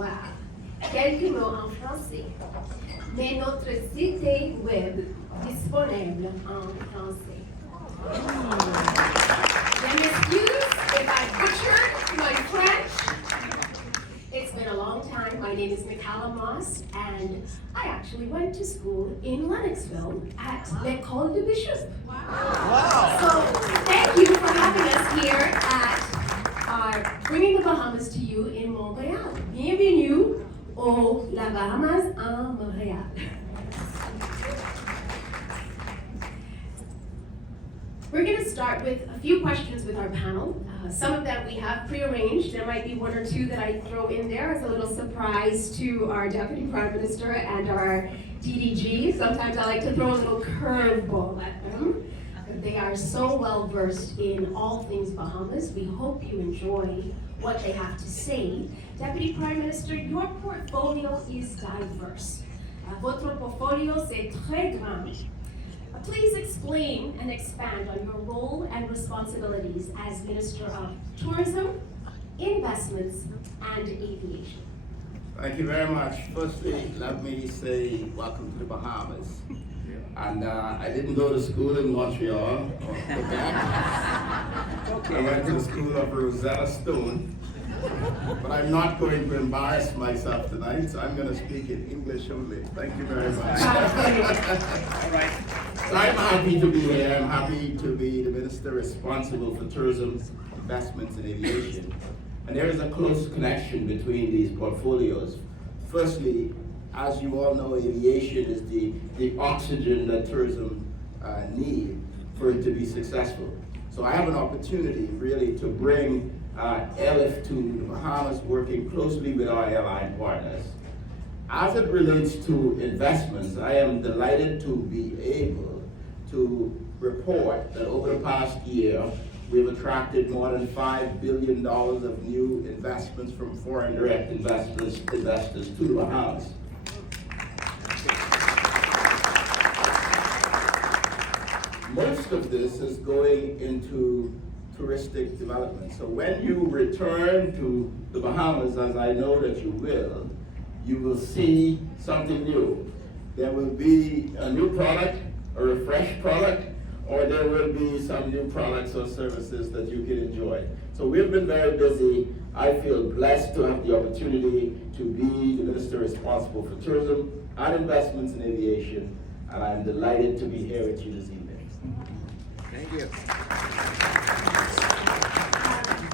voir. Quelques mots en français. Mais notre site web disponible en français. Je m'excuse if I butchered my French. It's been a long time. My name is Michaela Moss, and I actually went to school in Lennoxville at l'École de Bishop. Wow. So thank you for having us here at Bringing the Bahamas to you in Montreal. Bienvenue au La Bahamas en Montréal. We're going to start with a few questions with our panel. Some of them we have prearranged. There might be one or two that I throw in there as a little surprise to our Deputy Prime Minister and our DDG. Sometimes I like to throw a little curveball at them. They are so well versed in all things Bahamas. We hope you enjoy what they have to say. Deputy Prime Minister, your portfolio is diverse. Votre portfolio c'est très grand. Please explain and expand on your role and responsibilities as Minister of Tourism, Investments, and Aviation. Thank you very much. Firstly, let me say welcome to the Bahamas. And I didn't go to school in Montreal or Quebec. I went to the school of Rosetta Stone. But I'm not going to embarrass myself tonight, so I'm going to speak in English only. Thank you very much. All right. So I'm happy to be here. I'm happy to be the minister responsible for tourism, investments, and aviation. And there is a close connection between these portfolios. Firstly, as you all know, aviation is the oxygen that tourism needs for it to be successful. So I have an opportunity really to bring ELIF to the Bahamas, working closely with our airline partners. As it relates to investments, I am delighted to be able to report that over the past year, we've attracted more than $5 billion of new investments from foreign direct investors to the Bahamas. Most of this is going into touristic development. So when you return to the Bahamas, as I know that you will see something new. There will be a new product, a refreshed product, or there will be some new products or services that you can enjoy. So we've been very busy. I feel blessed to have the opportunity to be the minister responsible for tourism and investments in aviation, and I'm delighted to be here with you this evening. Thank you.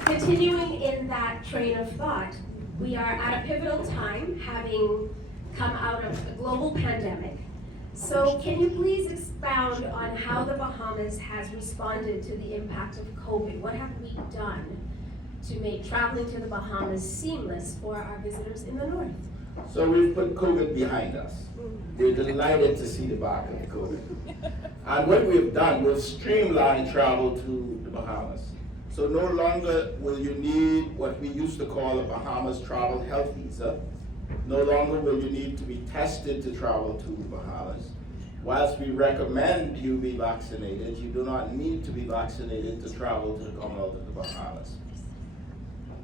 Continuing in that train of thought, we are at a pivotal time, having come out of a global pandemic. So can you please expound on how the Bahamas has responded to the impact of COVID? What have we done to make traveling to the Bahamas seamless for our visitors in the north? So we've put COVID behind us. We're delighted to see the back of COVID. And what we've done, we've streamlined travel to the Bahamas. So no longer will you need what we used to call a Bahamas travel health visa. No longer will you need to be tested to travel to the Bahamas. Whilst we recommend you be vaccinated, you do not need to be vaccinated to travel to the Commonwealth of the Bahamas.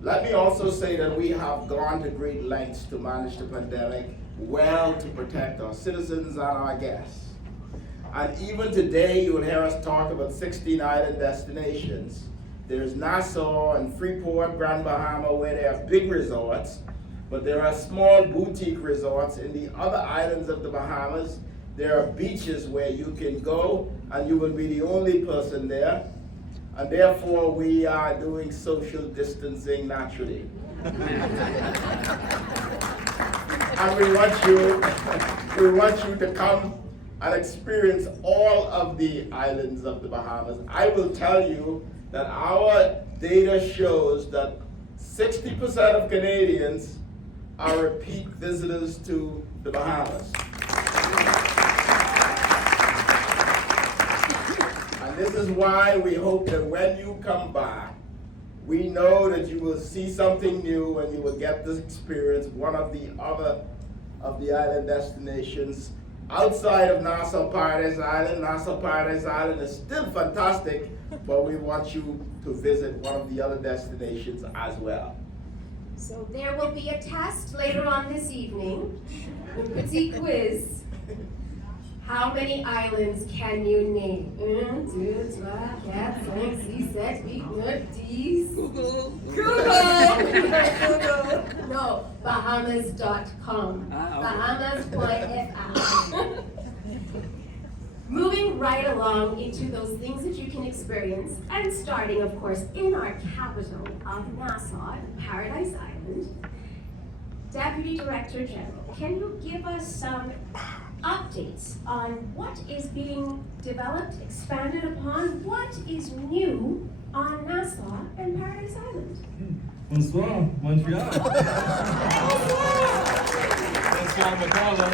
Let me also say that we have gone to great lengths to manage the pandemic well to protect our citizens and our guests. And even today, you will hear us talk about 16 island destinations. There's Nassau and Freeport, Grand Bahama, where there are big resorts, but there are small boutique resorts in the other islands of the Bahamas. There are beaches where you can go and you will be the only person there. And therefore, we are doing social distancing naturally. And we want you to come and experience all of the islands of the Bahamas. I will tell you that our data shows that 60% of Canadians are repeat visitors to the Bahamas. And this is why we hope that when you come back, we know that you will see something new and you will get this experience, one of the other of the island destinations outside of Nassau Paradise Island. Nassau Paradise Island is still fantastic, but we want you to visit one of the other destinations as well. So there will be a test later on this evening, a petit quiz. How many islands can you name? 1, 2, 3, 4, 5, 6, 7, 8, 9, 10. Google. Google! No, Bahamas.com. Ah, okay. Bahamas.fr. Moving right along into those things that you can experience, and starting, of course, in our capital of Nassau, Paradise Island. Deputy Director General, can you give us some updates on what is being developed, expanded upon, what is new on Nassau and Paradise Island? Bonsoir, Montreal. Bonsoir, Macala.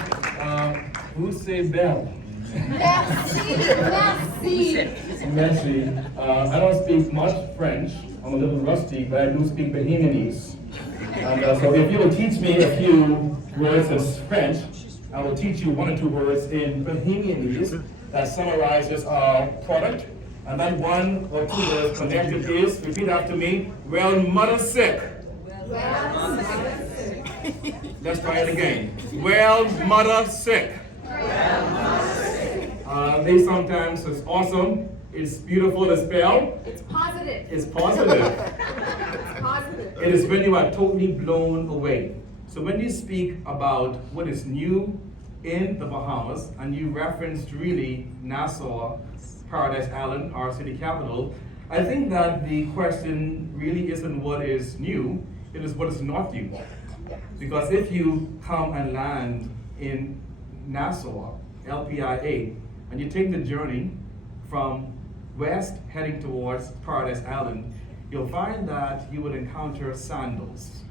Vous c'est belle. Merci, merci. Merci. I don't speak much French. I'm a little rusty, but I do speak Bahamianese. And so if you will teach me a few words of French, I will teach you 1 or 2 words in Bahamianese that summarizes our product. And then 1 or 2 words connected is, repeat after me, well, mother sick. Well, Let's try it again. Well, mother sick. They sometimes is awesome. It's beautiful to spell. it's positive. It's positive. It's positive. It is when you are totally blown away. So when you speak about what is new in the Bahamas, and you referenced really Nassau, Paradise Island, our city capital, I think that the question really isn't what is new, it is what is not new. Because if you come and land in Nassau, LPIA, and you take the journey from west heading towards Paradise Island, you'll find that you would encounter Sandals.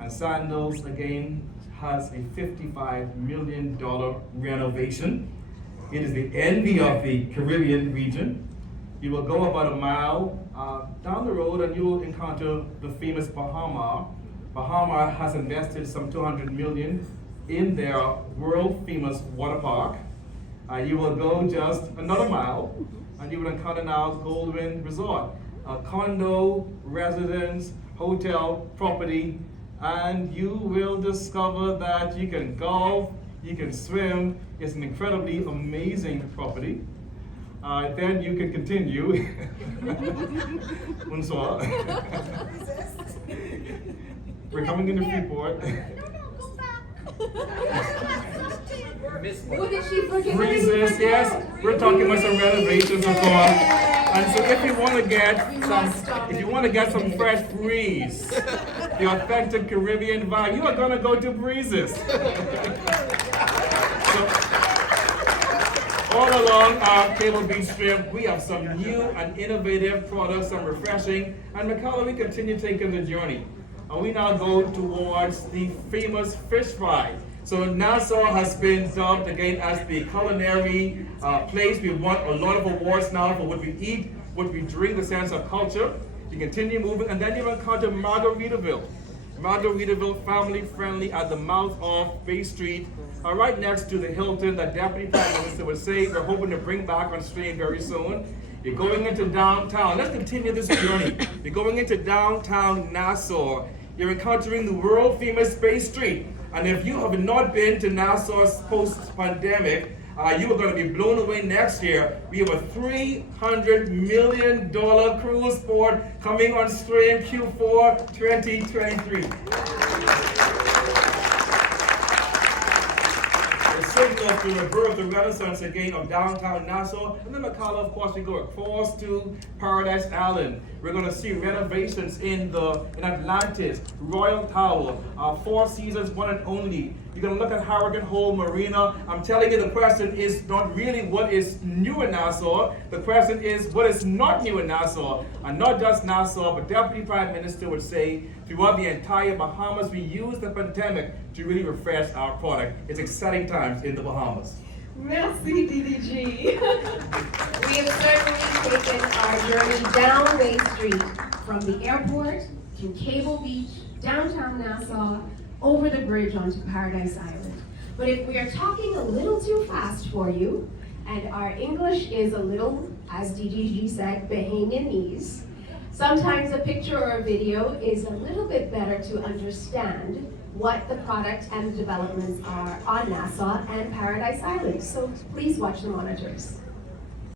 And Sandals, again, has a $55 million renovation. It is the envy of the Caribbean region. You will go about a mile down the road and you will encounter the famous Bahamas. Bahamas has invested some $200 million in their world famous water park. You will go just another mile and you will encounter now Goldwyn Resort, a condo, residence, hotel, property, and you will discover that you can golf, you can swim. It's an incredibly amazing property. Then you can continue. Bonsoir. We're coming into Freeport. What did she forget? Breezes, yes. We're talking about some renovations, of course. And so if you want to get some fresh breeze, the authentic Caribbean vibe, you are going to go to Breezes. So, all along our Cable Beach Strip, we have some new and innovative products, some refreshing, and Macala, we continue taking the journey. And we now go towards the famous fish fry. So Nassau has been dubbed again as the culinary place. We won a lot of awards now for what we eat, what we drink, the sense of culture. You continue moving, and then you encounter Margaritaville. Margaritaville, family friendly at the mouth of Bay Street, right next to the Hilton that Deputy Prime Minister would say we're hoping to bring back on stream very soon. You're going into downtown. Let's continue this journey. You're going into downtown Nassau. You're encountering the world famous Bay Street. And if you have not been to Nassau's post-pandemic, you are going to be blown away next year. We have a $300 million cruise port coming on stream Q4 2023. Signal to rebirth the renaissance again of downtown Nassau. And then Macala, of course, we go across to Paradise Island. We're going to see renovations in Atlantis, Royal Tower, Four Seasons, one and only. You're going to look at Harrigan Hole Marina. I'm telling you, the question is not really what is new in Nassau. The question is what is not new in Nassau. And not just Nassau, but Deputy Prime Minister would say throughout the entire Bahamas, we use the pandemic to really refresh our product. It's exciting times in the Bahamas. Merci, DDG. We have certainly taken our journey down Bay Street from the airport to Cable Beach, downtown Nassau, over the bridge onto Paradise Island. But if we are talking a little too fast for you, and our English is a little, as DDG said, Bahamianese, Sometimes a picture or a video is a little bit better to understand what the product and the developments are on Nassau and Paradise Island. So please watch the monitors.